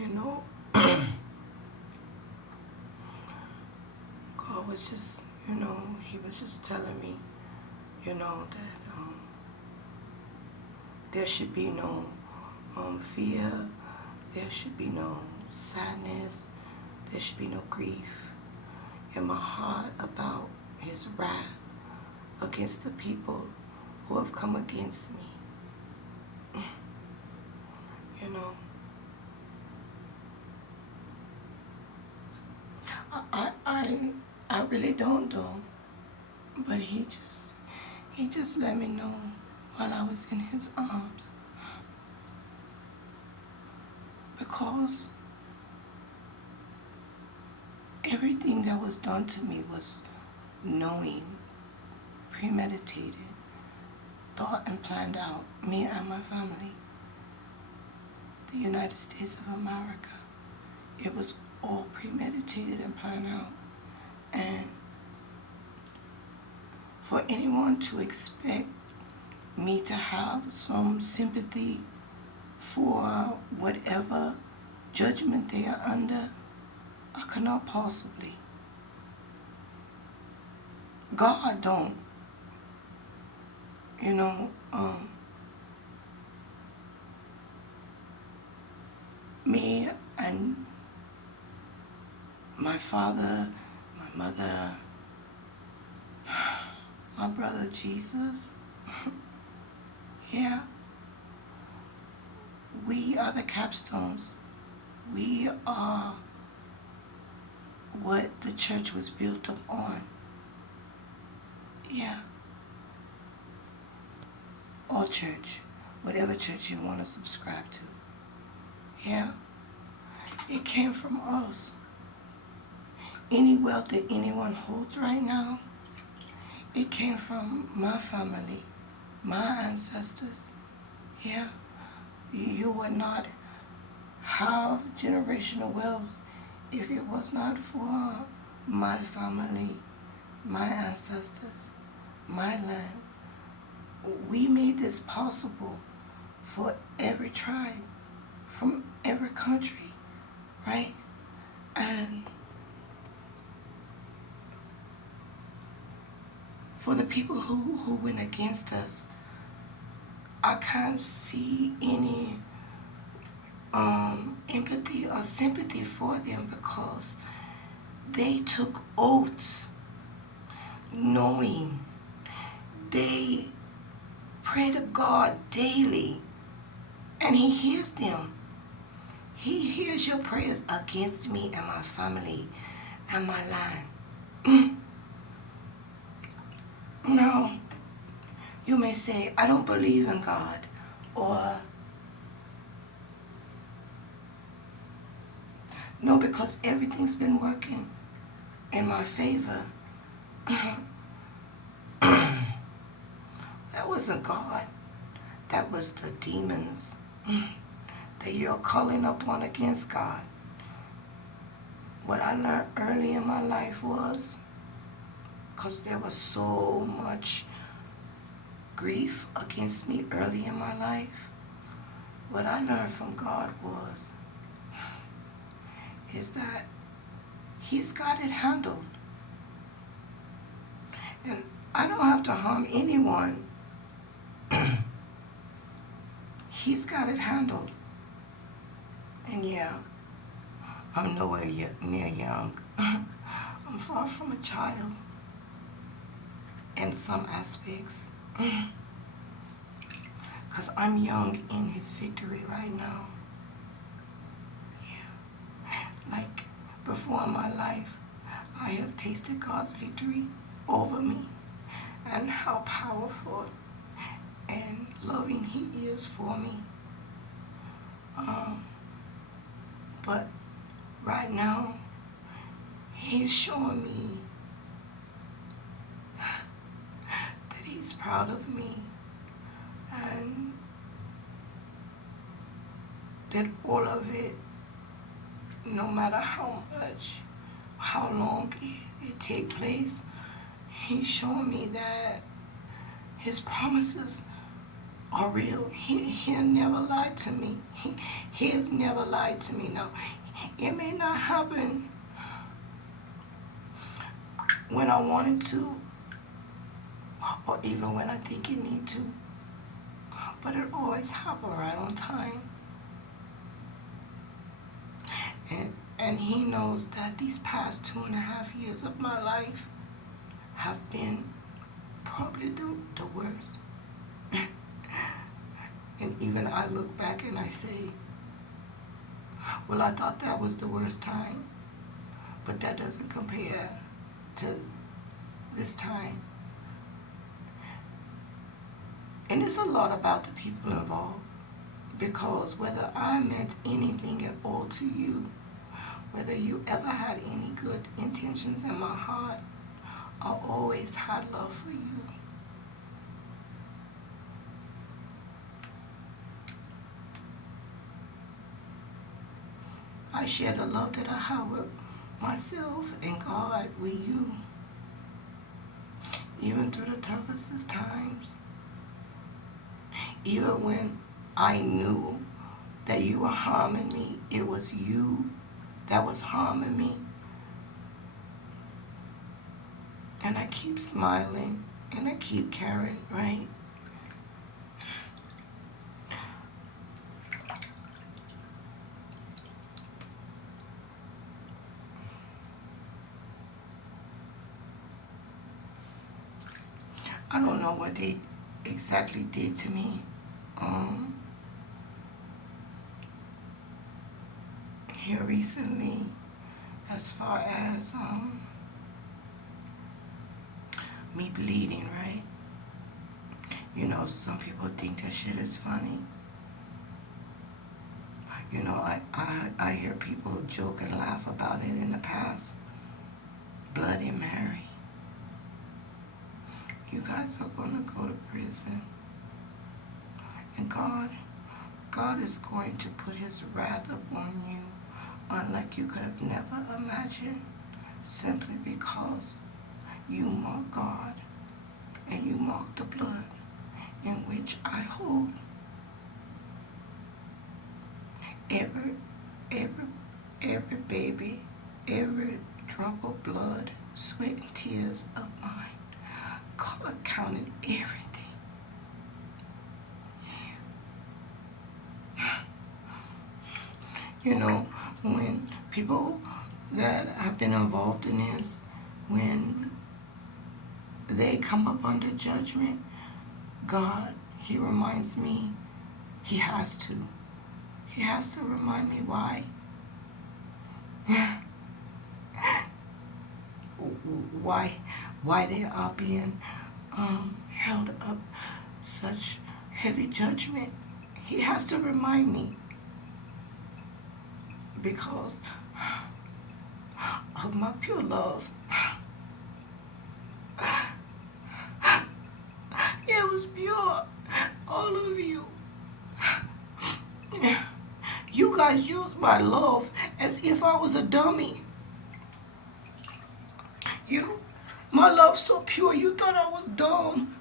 You know, God was just, He was just telling me, that there should be no fear, there should be no sadness, there should be no grief in my heart about His wrath against the people who have come against me. You know, I really don't know, but he just let me know while I was in His arms, because everything that was done to me was knowing, premeditated, thought and planned out, me and my family, the United States of America. It was all premeditated and planned out. And for anyone to expect me to have some sympathy for whatever judgment they are under, I cannot possibly. God don't. Me and my father, my mother, my brother Jesus, yeah, we are the capstones. We are what the church was built up on. Yeah. Or church, whatever church you want to subscribe to. Yeah. It came from us. Any wealth that anyone holds right now, it came from my family, my ancestors. Yeah. You would not have generational wealth if it was not for my family, my ancestors, my land. We made this possible for every tribe, from every country, right? And for the people who went against us, I can't see any empathy or sympathy for them, because they took oaths knowing they pray to God daily, and He hears them. He hears your prayers against me and my family and my land. Now, you may say, I don't believe in God, or no, because everything's been working in my favor. That wasn't God. That was the demons that you're calling upon against God. What I learned early in my life was, because there was so much grief against me early in my life, what I learned from God is that He's got it handled. And I don't have to harm anyone. He's got it handled. And yeah, I'm nowhere near young. I'm far from a child in some aspects. Because I'm young in His victory right now. Yeah. Like before in my life, I have tasted God's victory over me, and how powerful and loving He is for me. But right now, He's showing me that He's proud of me, and that all of it, no matter how much, how long it take place, He's showing me that His promises are real. He'll never lie to me. He has never lied to me. No, it may not happen when I wanted to, or even when I think it need to, but it always happen right on time. And he knows that these past 2.5 years of my life have been probably the worst. And even I look back and I say, well, I thought that was the worst time, but that doesn't compare to this time. And it's a lot about the people involved, because whether I meant anything at all to you, whether you ever had any good intentions in my heart, I always had love for you. I share the love that I have with myself and God with you, even through the toughest times. Even when I knew that you were harming me, it was you that was harming me. And I keep smiling and I keep carrying, right? I don't know what they exactly did to me. Here recently, as far as me bleeding, right? You know, some people think that shit is funny. You know, I hear people joke and laugh about it in the past. Bloody Mary. You guys are gonna go to prison. And God is going to put his wrath upon you unlike you could have never imagined, simply because you mock God and you mock the blood in which I hold. Every baby, every drop of blood, sweat and tears of mine, God counted everything. You know, when people that have been involved in this, when they come up under judgment, God, he reminds me, he has to remind me why. why they are being held up such heavy judgment. He has to remind me, because of my pure love. It was pure, all of you. You guys used my love as if I was a dummy. My love so pure, you thought I was dumb.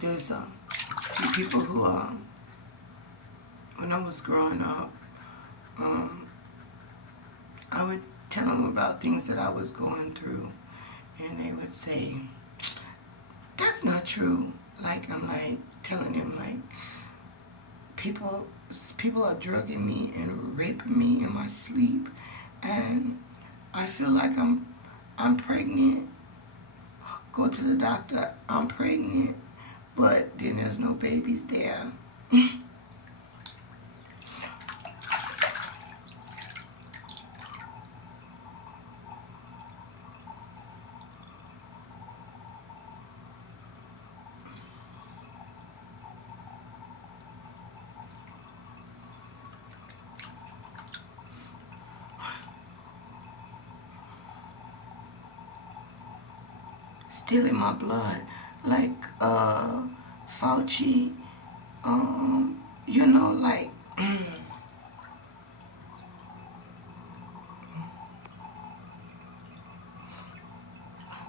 There's few people who, when I was growing up, I would tell them about things that I was going through, and they would say, that's not true. Like, I'm like telling them, like, people are drugging me and raping me in my sleep, and I feel like I'm pregnant. Go to the doctor, I'm pregnant, but then there's no babies there. Still in my blood, like Fauci, you know, like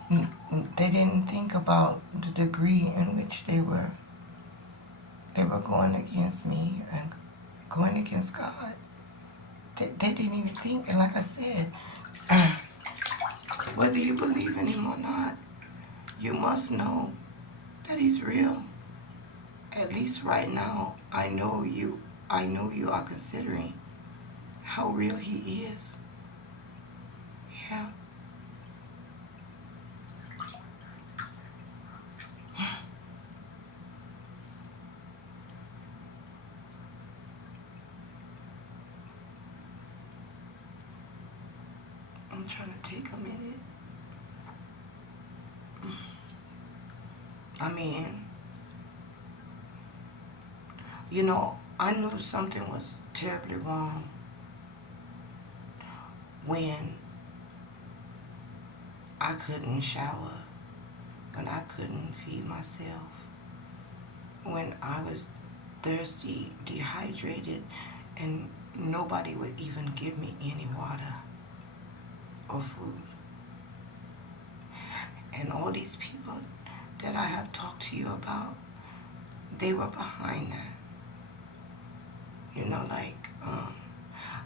They didn't think about the degree in which they were going against me and going against God. They didn't even think. And like I said, whether you believe in him or not, you must know that he's real. At least right now, I know you are considering how real he is. Yeah. I'm trying to take a minute. I mean, I knew something was terribly wrong when I couldn't shower, when I couldn't feed myself, when I was thirsty, dehydrated, and nobody would even give me any water or food. And all these people that I have talked to you about, they were behind that.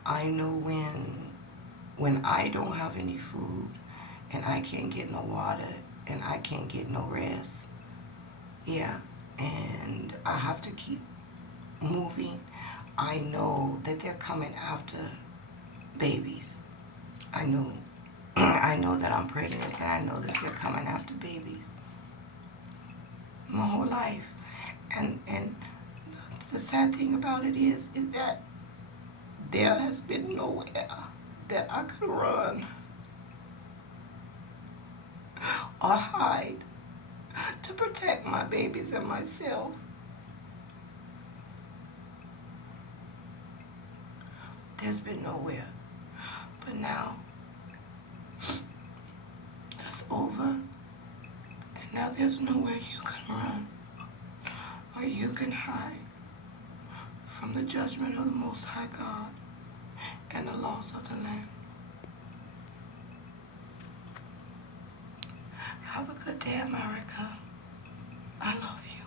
I know when I don't have any food and I can't get no water and I can't get no rest, yeah, and I have to keep moving, I know that they're coming after babies. I know I know that I'm pregnant and I know that they're coming after babies. My whole life. And the sad thing about it is that there has been nowhere that I could run or hide to protect my babies and myself. There's been nowhere. But now, that's over. And now there's nowhere you can run or you can hide from the judgment of the Most High God and the laws of the land. Have a good day, America. I love you.